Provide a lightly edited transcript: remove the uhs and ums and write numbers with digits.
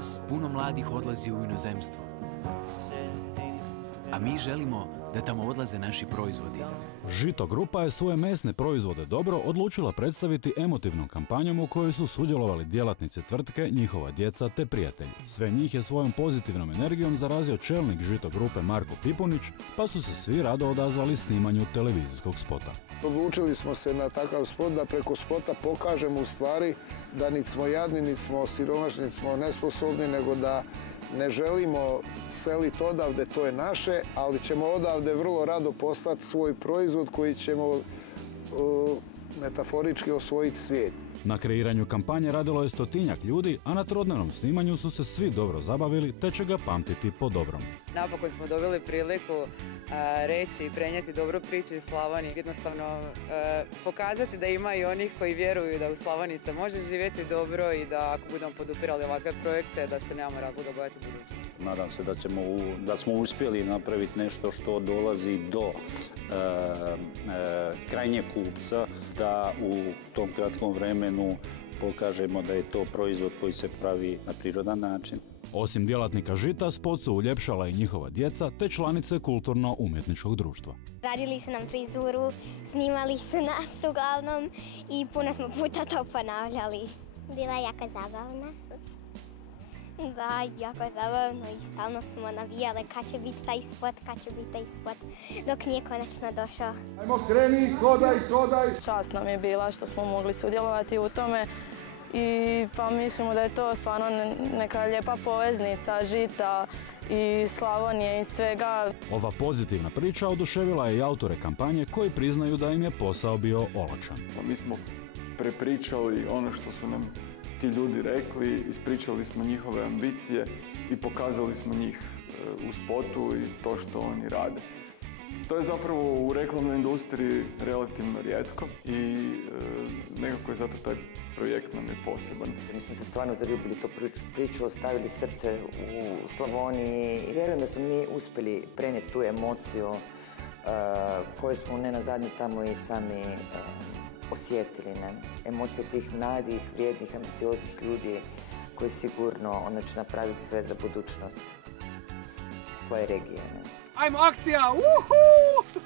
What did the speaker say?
Danas puno mladih odlazi u inozemstvo. A mi želimo da tamo odlaze naši proizvodi. Žito grupa je svoje mesne proizvode dobro odlučila predstaviti emotivnom kampanjom u kojoj su sudjelovali djelatnice tvrtke, njihova djeca te prijatelji. Sve njih je svojom pozitivnom energijom zarazio čelnik Žito grupe Marko Pipunić, pa su se svi rado odazvali snimanju televizijskog spota. Odlučili smo se na takav spot da preko spota pokažemo u stvari da niti smo jadni, niti smo siromašni, niti smo nesposobni, nego da ne želimo seliti odavde, to je naše, ali ćemo odavde vrlo rado poslati svoj proizvod koji ćemo metaforički osvojiti svijet. Na kreiranju kampanje radilo je 100-tinjak ljudi, a na trodnevnom snimanju su se svi dobro zabavili, te će ga pamtiti po dobrom. Napokon smo dobili priliku reći i prenijeti dobru priču iz Slavonije. Jednostavno pokazati da ima i onih koji vjeruju da u Slavoniji se može živjeti dobro i da ako budemo podupirali ovakve projekte, da se nemamo razloga bojati budućnosti. Nadam se da smo uspjeli napraviti nešto što dolazi do krajnjeg kupca, da u tom kratkom vremenu pokažemo da je to proizvod koji se pravi na prirodan način. Osim djelatnika Žita, spot su uljepšala i njihova djeca te članice kulturno-umjetničkog društva. Radili su nam frizuru, snimali su nas uglavnom i puno smo puta to ponavljali. Bila je jako zabavna. Da, jako zabavno i stalno smo navijale kad će biti taj spot, dok nije konačno došao. Ajmo, kreni, hodaj! Čast nam je bila što smo mogli sudjelovati u tome i pa mislimo da je to stvarno neka lijepa poveznica Žita i Slavonije i svega. Ova pozitivna priča oduševila je i autore kampanje koji priznaju da im je posao bio olakšan. Mi smo prepričali ono što su nam ti ljudi rekli, ispričali smo njihove ambicije i pokazali smo njih u spotu i to što oni rade. To je zapravo u reklamnoj industriji relativno rijetko i nekako je zato taj projekt nam je poseban. Mi smo se stvarno zaljubili tu priču, ostavili srce u Slavoniji i vjerujem da smo mi uspjeli prenijeti tu emociju koju smo ne na zadnji tamo i sami osjetili. Emociju tih mladih, vrijednih, ambicioznih ljudi koji sigurno će napraviti sve za budućnost svoje regije. Ajmo, akcija! Uhu!